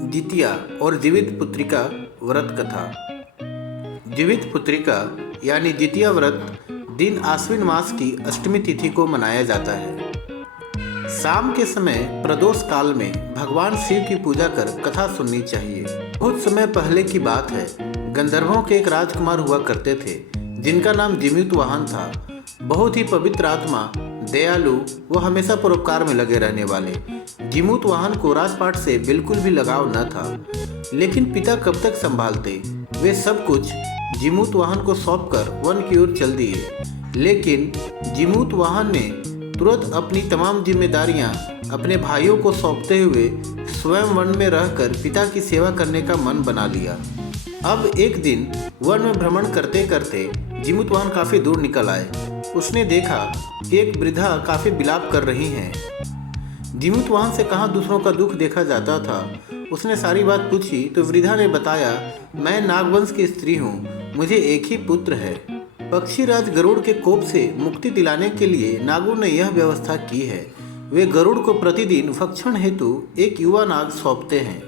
द्वितीया और जीवित पुत्रिका व्रत कथा। जीवित पुत्रिका यानी द्वितीया व्रत दिन आश्विन मास की अष्टमी तिथि को मनाया जाता है। शाम के समय प्रदोष काल में भगवान शिव की पूजा कर कथा सुननी चाहिए। बहुत समय पहले की बात है, गंधर्वों के एक राजकुमार हुआ करते थे जिनका नाम जिमूतवाहन था। बहुत ही पवित्र आत्मा, दयालु व हमेशा परोपकार में लगे रहने वाले जिमूतवाहन को राजपाट से बिल्कुल भी लगाव न था। लेकिन पिता कब तक संभालते, वे सब कुछ जिमूतवाहन को सौंपकर वन की ओर चल दिए। लेकिन जिमूतवाहन ने तुरंत अपनी तमाम जिम्मेदारियां अपने भाइयों को सौंपते हुए स्वयं वन में रहकर पिता की सेवा करने का मन बना लिया। अब एक दिन वन में भ्रमण करते करते जिमूतवाहन काफ़ी दूर निकल आए। उसने देखा कि एक वृद्धा काफ़ी विलाप कर रही हैं। जिमूतवाहन से कहाँ दूसरों का दुख देखा जाता था। उसने सारी बात पूछी तो वृद्धा ने बताया, मैं नागवंश की स्त्री हूँ, मुझे एक ही पुत्र है। पक्षीराज गरुड़ के कोप से मुक्ति दिलाने के लिए नागों ने यह व्यवस्था की है। वे गरुड़ को प्रतिदिन भक्षण हेतु एक युवा नाग सौंपते हैं।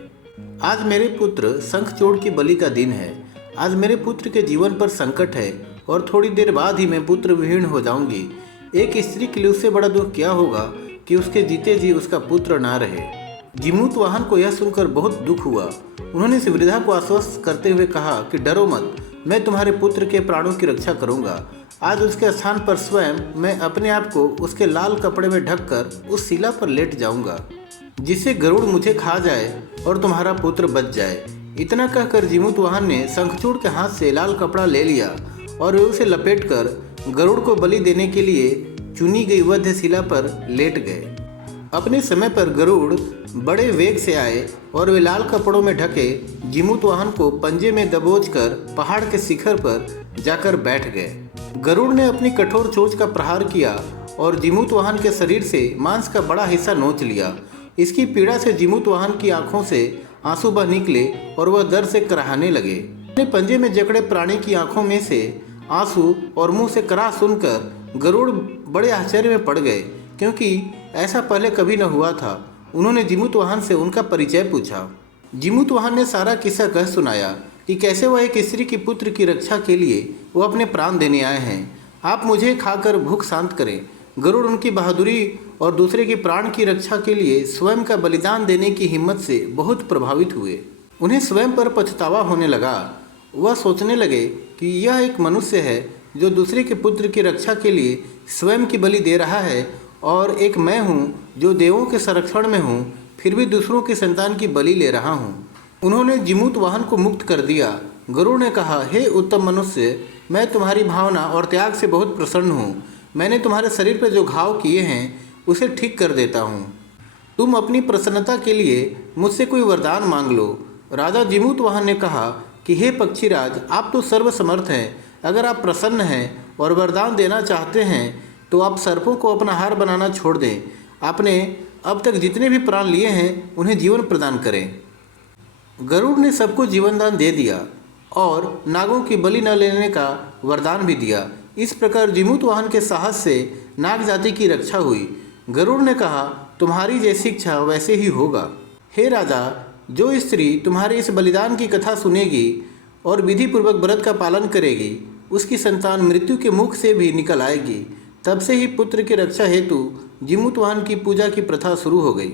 आज मेरे पुत्र शंखचूड़ की बलि का दिन है। आज मेरे पुत्र के जीवन पर संकट है और थोड़ी देर बाद ही मैं पुत्र विहीन हो जाऊंगी। एक स्त्री के लिए उससे बड़ा दुख क्या होगा कि उसके जीते जी उसका पुत्र ना रहे। जिमूतवाहन को यह सुनकर बहुत दुख हुआ। उन्होंने इस वृद्धा को आश्वस्त करते हुए कहा कि डरो मत, मैं तुम्हारे पुत्र के प्राणों की रक्षा करूंगा। आज उसके स्थान पर स्वयं मैं अपने आप को उसके लाल कपड़े में ढककर उस शिला पर लेट जाऊंगा, जिससे गरुड़ मुझे खा जाए और तुम्हारा पुत्र बच जाए। इतना कहकर जिमूतवाहन ने शंखचूड़ के हाथ से लाल कपड़ा ले लिया और वे उसे लपेटकर गरुड़ को बलि देने के लिए चुनी गई वध्य शिला पर लेट गए। अपने समय पर गरुड़ बड़े वेग से आए और वे लाल कपड़ों में ढके जिमूतवाहन को पंजे में दबोचकर पहाड़ के शिखर पर जाकर बैठ गए। गरुड़ ने अपनी कठोर चोंच का प्रहार किया और जिमूतवाहन के शरीर से मांस का बड़ा हिस्सा नोच लिया। इसकी पीड़ा से जिमूतवाहन की आंखों से आंसू बह निकले और वह दर्द से कराहने लगे। अपने पंजे में जकड़े प्राणी की आंखों में से आंसू और मुंह से कराह सुनकर गरुड़ बड़े आश्चर्य में पड़ गए, क्योंकि ऐसा पहले कभी न हुआ था। उन्होंने जिमूतवाहन से उनका परिचय पूछा। जिमूतवाहन ने सारा किस्सा कह सुनाया कि कैसे वह एक स्त्री की पुत्र की रक्षा के लिए वो अपने प्राण देने आए हैं। आप मुझे खाकर भूख शांत करें। गरुड़ उनकी बहादुरी और दूसरे के प्राण की रक्षा के लिए स्वयं का बलिदान देने की हिम्मत से बहुत प्रभावित हुए। उन्हें स्वयं पर पछतावा होने लगा। वह सोचने लगे कि यह एक मनुष्य है जो दूसरे के पुत्र की रक्षा के लिए स्वयं की बलि दे रहा है, और एक मैं हूँ जो देवों के संरक्षण में हूँ, फिर भी दूसरों की संतान की बलि ले रहा हूँ। उन्होंने जिमूतवाहन को मुक्त कर दिया। गरुड़ ने कहा, हे उत्तम मनुष्य, मैं तुम्हारी भावना और त्याग से बहुत प्रसन्न हूँ। मैंने तुम्हारे शरीर पर जो घाव किए हैं उसे ठीक कर देता हूँ। तुम अपनी प्रसन्नता के लिए मुझसे कोई वरदान मांग लो। राजा जिमूतवाहन ने कहा कि हे पक्षीराज, आप तो सर्वसमर्थ हैं। अगर आप प्रसन्न हैं और वरदान देना चाहते हैं तो आप सर्पों को अपना हार बनाना छोड़ दें। आपने अब तक जितने भी प्राण लिए हैं उन्हें जीवन प्रदान करें। गरुड़ ने सबको जीवन दान दे दिया और नागों की बलि न लेने का वरदान भी दिया। इस प्रकार जिमूतवाहन के साहस से नाग जाति की रक्षा हुई। गरुड़ ने कहा, तुम्हारी जैसी इच्छा वैसे ही होगा। हे राजा, जो स्त्री तुम्हारे इस बलिदान की कथा सुनेगी और विधि पूर्वक व्रत का पालन करेगी, उसकी संतान मृत्यु के मुख से भी निकल आएगी। तब से ही पुत्र की रक्षा हेतु जिमूतवाहन की पूजा की प्रथा शुरू हो गई।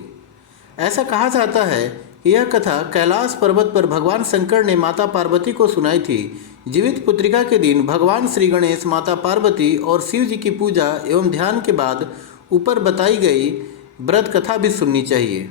ऐसा कहा जाता है कि यह कथा कैलाश पर्वत पर भगवान शंकर ने माता पार्वती को सुनाई थी। जीवित पुत्रिका के दिन भगवान श्री गणेश, माता पार्वती और शिव जी की पूजा एवं ध्यान के बाद ऊपर बताई गई व्रत कथा भी सुननी चाहिए।